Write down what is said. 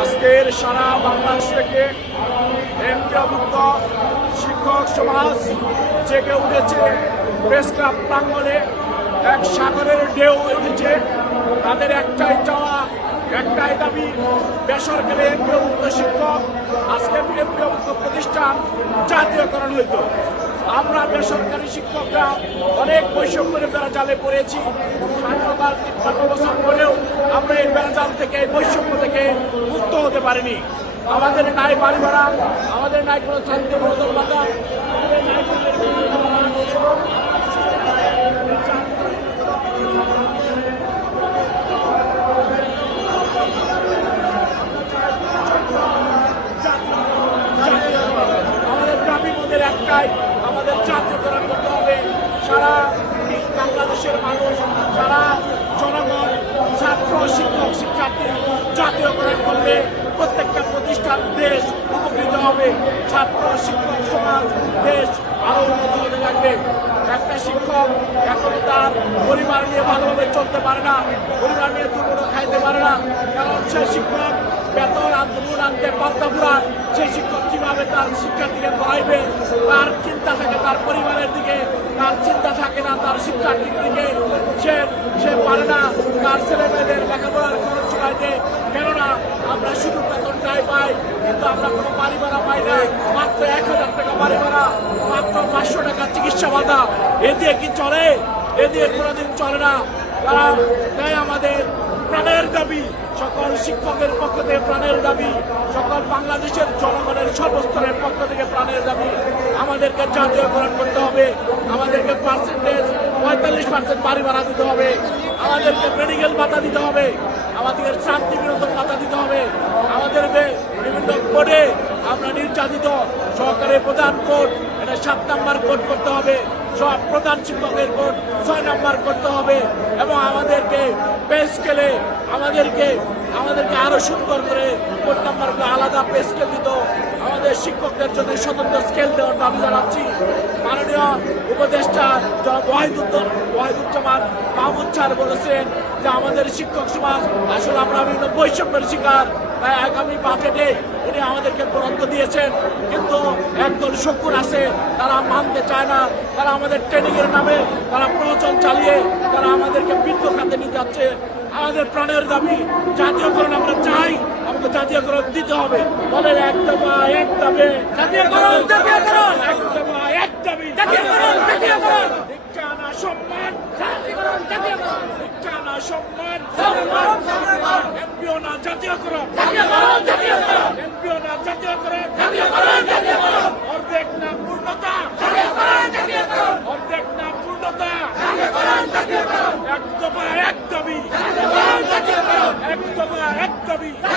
আজকের সারা বাংলাদেশ থেকে এমপিভুক্ত শিক্ষক সমাজ জেগে উঠেছে। প্রেস ক্লাব প্রাঙ্গণে এক সাগরের ঢেউ উঠেছে। তাদের একটাই চাওয়া, একটাই দাবি, বেসরকারি এমপিভুক্ত শিক্ষক আজকে এমপিভুক্ত প্রতিষ্ঠান জাতীয়করণ হইত। আমরা বেসরকারি শিক্ষকরা অনেক বৈষম্যের বেড়াজালে পড়েছি। স্বাধীনতার তিপ্পান্ন বছর পরেও আমরা এই বেড়াজাল থেকে বৈষম্য থেকে মুক্ত হতে পারিনি। আমাদের নাই বাড়ি ভাড়া, আমাদের নাই কোনো শান্তি মনোদল ভাতা আমাদের মোদের একটাই, আমাদের জাতীয়করণ করতে হবে। সারা বাংলাদেশের মানুষ, সারা জনগণ জাতীয়করণ করলে প্রত্যেকটা প্রতিষ্ঠান দেশ উপকৃত হবে। ছাত্র, শিক্ষক, সমাজ, দেশ আরও উন্নত হতে লাগবে একটা শিক্ষক এখন তার পরিবার নিয়ে ভালোভাবে চলতে পারে না, পরিবার নিয়ে দুপুরও খাইতে পারে না। কারণ সে শিক্ষক বেতন আন্দোলন আনতে পান্তা ফুরান সেই শিক্ষক কীভাবে তার শিক্ষার্থীকে পড়াইবে, তার চিন্তা থাকে তার পরিবারের দিকে, তার চিন্তা তার শিক্ষার্থীর দিকে সে সে পারে না। তার ছেলে মেয়েদের লেখাপড়ার খরচ চড়াইতে কেননা আমরা শুধু বেতনটাই পাই, কিন্তু আমরা কোনো বাড়ি ভাড়া পাই না। মাত্র এক হাজার টাকা বাড়ি ভাড়া মাত্র পাঁচশো টাকা চিকিৎসা ভাতা। এ দিয়ে কি চলে? এ দিয়ে কোনোদিন চলে না। তারা তাই আমাদের প্রাণের দাবি। সকল শিক্ষকের পক্ষ থেকে প্রাণের দাবি, সকল বাংলাদেশের জনগণের সর্বস্তরের পক্ষ থেকে প্রাণের দাবি, আমাদেরকে জাতীয়করণ করতে হবে, আমাদেরকে পার্সেন্টেজ পঁয়তাল্লিশ পার্সেন্ট বাড়ি ভাড়া দিতে হবে, আমাদেরকে মেডিকেল ভাতা দিতে হবে আমাদের শান্তি বিনোদন ভাতা দিতে হবে, আমাদেরকে বিভিন্ন কোডে নির্যাতিত সরকারের প্রধান কোর্ট এটা সাত নাম্বার কোর্ট করতে হবে। সব প্রধান শিক্ষকের কোর্ট ছয় নাম্বার করতে হবে। এবং আমাদেরকে পে স্কেলে আমাদেরকে আমাদেরকে আরও সুন্দর করে কোড নাম্বারগুলো আলাদা পে স্কেল দিত। আমাদের শিক্ষকদের জন্য স্বতন্ত্র স্কেল দেওয়ার দাবি জানাচ্ছি। মাননীয় উপদেষ্টা জনাব ওয়াহিদুদ্দ ওয়াহিদুজ্জামান মাহমুদ স্যার বলেছেন যে আমাদের শিক্ষক সমাজ আসলে আমরা বিভিন্ন বৈষম্যের শিকার। তাই আগামী বাজেটে উনি আমাদেরকে বরাদ্দ দিয়েছেন। কিন্তু একদল শকুন আছে, তারা মানতে চায় না। তারা আমাদের ট্রেনিংয়ের নামে তারা প্রবচন চালিয়ে আমাদেরকে বৃদ্ধ খাতে নিয়ে যাচ্ছে আমাদের প্রাণের দাবি জাতীয়করণ আমরা চাই আমাকে জাতীয়করণ দিতে হবে বলে এক দফা এক দাবি জাতীয়করণ, জাতীয়করণ। এক দফা এক দাবি জাতীয়করণ, জাতীয়করণ। সম্মান জাতীয়করণ, জাতীয়করণ। সম্মান সম্মান, জাতীয়করণ, জাতীয়করণ। এমপিও না জাতীয়করণ জাতীয়করণ, জাতীয়করণ। অর্ধেক না পূর্ণতা জাতীয়করণ, জাতীয়করণ। অর্ধেক না পূর্ণতা জাতীয়করণ, জাতীয়করণ।